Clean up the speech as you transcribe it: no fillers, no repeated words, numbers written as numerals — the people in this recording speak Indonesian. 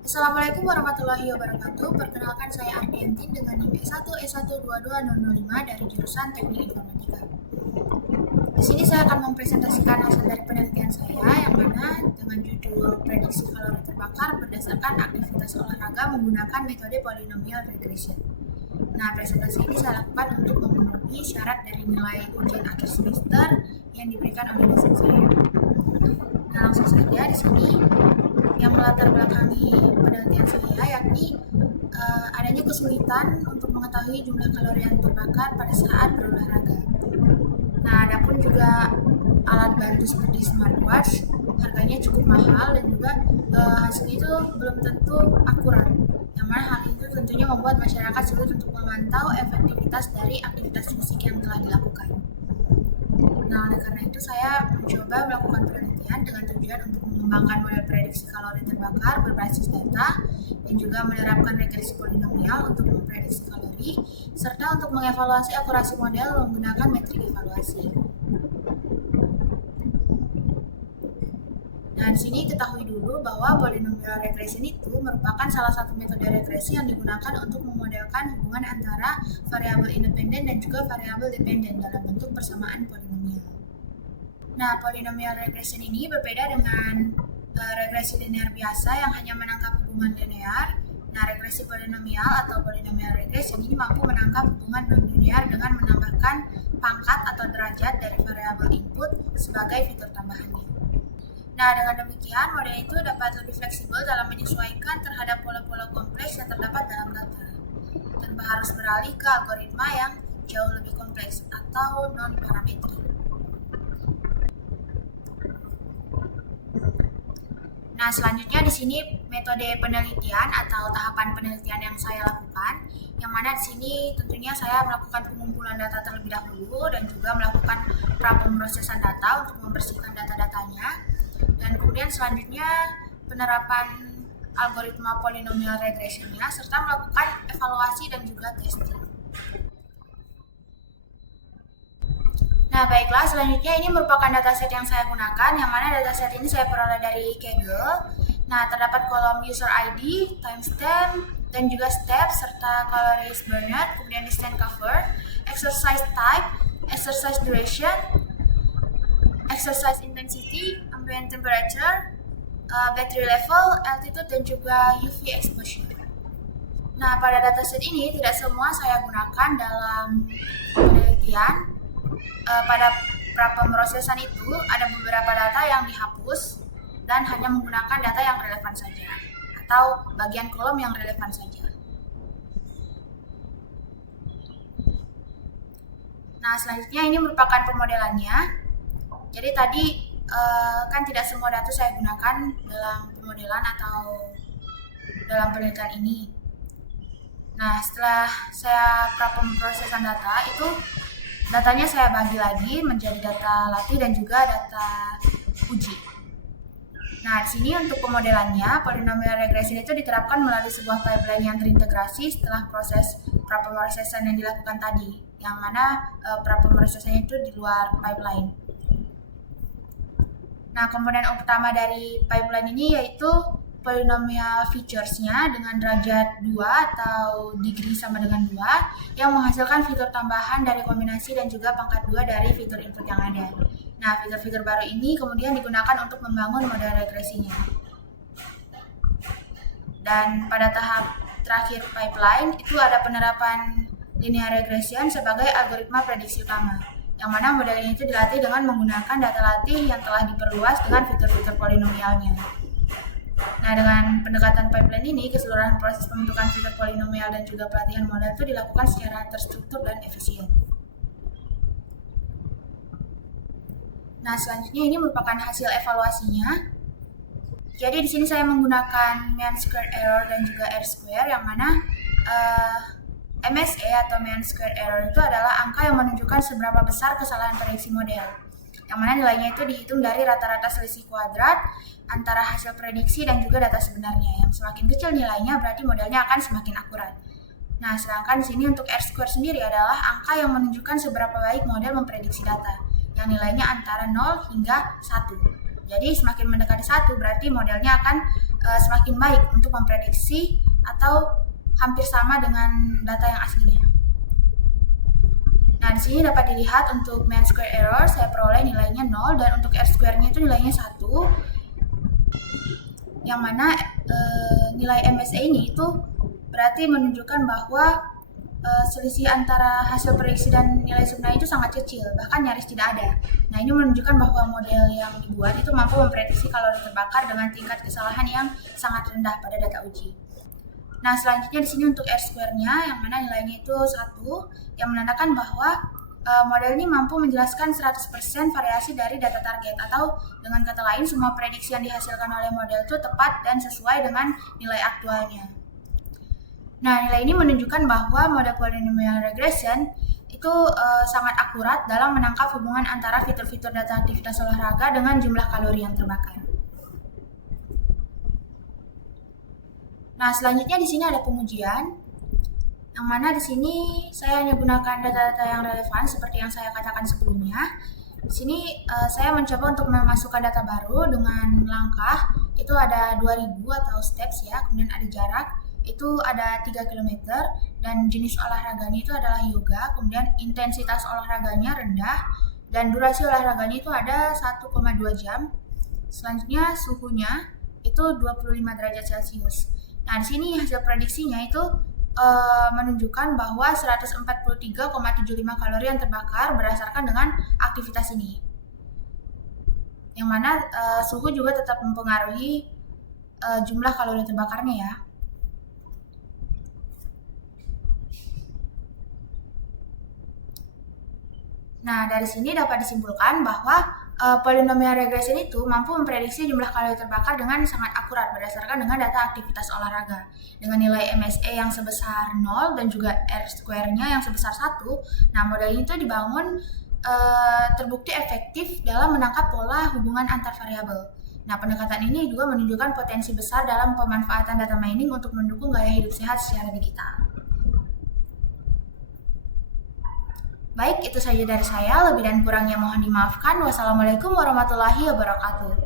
Assalamualaikum warahmatullahi wabarakatuh. Perkenalkan saya Ardiantin dengan NIM S1S122005 dari jurusan Teknik Informatika. Di sini saya akan mempresentasikan hasil dari penelitian saya yang mana dengan judul prediksi kalori terbakar berdasarkan aktivitas olahraga menggunakan metode polynomial regression. Nah, presentasi ini saya lakukan untuk memenuhi syarat dari nilai ujian akhir semester yang diberikan oleh dosen saya. Nah, langsung saja di sini yang melatar belakangi penelitian saya yakni adanya kesulitan untuk mengetahui jumlah kalori yang terbakar pada saat berolahraga. Nah, adapun juga alat bantu seperti smartwatch harganya cukup mahal dan juga hasil itu belum tentu akurat. Yang mana hal itu tentunya membuat masyarakat sulit untuk memantau efektivitas dari aktivitas fisik yang telah dilakukan. Nah, oleh karena itu saya mencoba melakukan penelitian dengan tujuan untuk mengembangkan model prediksi kalori terbakar berbasis data dan juga menerapkan regresi polinomial untuk memprediksi kalori serta untuk mengevaluasi akurasi model menggunakan metrik evaluasi. Nah, di sini ketahui dulu bahwa polynomial regression itu merupakan salah satu metode regresi yang digunakan untuk memodelkan hubungan antara variabel independen dan juga variabel dependen dalam bentuk persamaan polinomial. Nah, polynomial regression ini berbeda dengan regresi linear biasa yang hanya menangkap hubungan linear. Nah, regresi polinomial atau polynomial regression ini mampu menangkap hubungan non-linear dengan menambahkan pangkat atau derajat dari variabel input sebagai fitur tambahannya. Nah, dengan demikian, model itu dapat lebih fleksibel dalam menyesuaikan terhadap pola-pola kompleks yang terdapat dalam data, tanpa harus beralih ke algoritma yang jauh lebih kompleks atau non-parametrik. Nah, selanjutnya di sini metode penelitian atau tahapan penelitian yang saya lakukan, yang mana di sini tentunya saya melakukan pengumpulan data terlebih dahulu dan juga melakukan prapemrosesan data untuk membersihkan data-datanya. Dan kemudian selanjutnya penerapan algoritma polynomial regressionnya serta melakukan evaluasi dan juga testing. Nah, baiklah, selanjutnya ini merupakan dataset yang saya gunakan, yang mana dataset ini saya peroleh dari Kaggle. Nah, terdapat kolom user ID, timestamp, dan juga step, serta calories burned, kemudian distance cover, exercise type, exercise duration, exercise intensity, ambient temperature, battery level, altitude, dan juga UV exposure. Nah, pada dataset ini tidak semua saya gunakan dalam penelitian. Pada prapemrosesan itu ada beberapa data yang dihapus dan hanya menggunakan data yang relevan saja atau bagian kolom yang relevan saja. Nah, selanjutnya ini merupakan pemodelannya. Jadi tadi kan tidak semua data saya gunakan dalam pemodelan atau dalam penelitian ini. Nah, setelah saya prapemrosesan data itu datanya saya bagi lagi menjadi data latih dan juga data uji. Nah, di sini untuk pemodelannya, polynomial regression itu diterapkan melalui sebuah pipeline yang terintegrasi setelah proses prapemrosesan yang dilakukan tadi, yang mana prapemrosesannya itu di luar pipeline. Nah, komponen utama dari pipeline ini yaitu polynomial features-nya dengan derajat 2 atau degree sama dengan 2 yang menghasilkan fitur tambahan dari kombinasi dan juga pangkat 2 dari fitur input yang ada. Nah, fitur-fitur baru ini kemudian digunakan untuk membangun model regresinya. Dan pada tahap terakhir pipeline itu ada penerapan linear regression sebagai algoritma prediksi utama, yang mana model ini itu dilatih dengan menggunakan data latih yang telah diperluas dengan fitur-fitur polinomialnya. Nah, dengan pendekatan pipeline ini, keseluruhan proses pembentukan fitur polinomial dan juga pelatihan model itu dilakukan secara terstruktur dan efisien. Nah, selanjutnya ini merupakan hasil evaluasinya. Jadi di sini saya menggunakan mean squared error dan juga R-square, yang mana MSE atau mean squared error itu adalah angka yang menunjukkan seberapa besar kesalahan prediksi model, yang mana nilainya itu dihitung dari rata-rata selisih kuadrat antara hasil prediksi dan juga data sebenarnya. Yang semakin kecil nilainya berarti modelnya akan semakin akurat. Nah, sedangkan di sini untuk R-square sendiri adalah angka yang menunjukkan seberapa baik model memprediksi data, yang nilainya antara 0 hingga 1. Jadi semakin mendekati 1 berarti modelnya akan semakin baik untuk memprediksi atau hampir sama dengan data yang aslinya. Nah, di sini dapat dilihat untuk mean square error saya peroleh nilainya 0 dan untuk R-square-nya itu nilainya 1. Yang mana nilai MSA ini itu berarti menunjukkan bahwa selisih antara hasil prediksi dan nilai sebenarnya itu sangat kecil, bahkan nyaris tidak ada. Nah, ini menunjukkan bahwa model yang dibuat itu mampu memprediksi kalori terbakar dengan tingkat kesalahan yang sangat rendah pada data uji. Nah, selanjutnya di sini untuk R-square-nya yang mana nilainya itu 1, yang menandakan bahwa model ini mampu menjelaskan 100% variasi dari data target, atau dengan kata lain semua prediksi yang dihasilkan oleh model itu tepat dan sesuai dengan nilai aktualnya. Nah, nilai ini menunjukkan bahwa model polynomial regression itu sangat akurat dalam menangkap hubungan antara fitur-fitur data aktivitas olahraga dengan jumlah kalori yang terbakar. Nah, selanjutnya di sini ada pengujian, yang mana di sini saya hanya gunakan data-data yang relevan seperti yang saya katakan sebelumnya. Di sini saya mencoba untuk memasukkan data baru dengan langkah itu ada 2000 atau steps ya, kemudian ada jarak itu ada 3 km dan jenis olahraganya itu adalah yoga, kemudian intensitas olahraganya rendah dan durasi olahraganya itu ada 1,2 jam. Selanjutnya suhunya itu 25 derajat Celcius. Nah, di sini hasil prediksinya itu menunjukkan bahwa 143,75 kalori yang terbakar berdasarkan dengan aktivitas ini. Yang mana suhu juga tetap mempengaruhi jumlah kalori terbakarnya ya. Nah, dari sini dapat disimpulkan bahwa polynomial regression itu mampu memprediksi jumlah kalori terbakar dengan sangat akurat berdasarkan dengan data aktivitas olahraga. Dengan nilai MSA yang sebesar 0 dan juga R-square-nya yang sebesar 1, nah model itu dibangun terbukti efektif dalam menangkap pola hubungan antar variabel. Nah, pendekatan ini juga menunjukkan potensi besar dalam pemanfaatan data mining untuk mendukung gaya hidup sehat secara digital. Baik, itu saja dari saya. Lebih dan kurangnya mohon dimaafkan. Wassalamualaikum warahmatullahi wabarakatuh.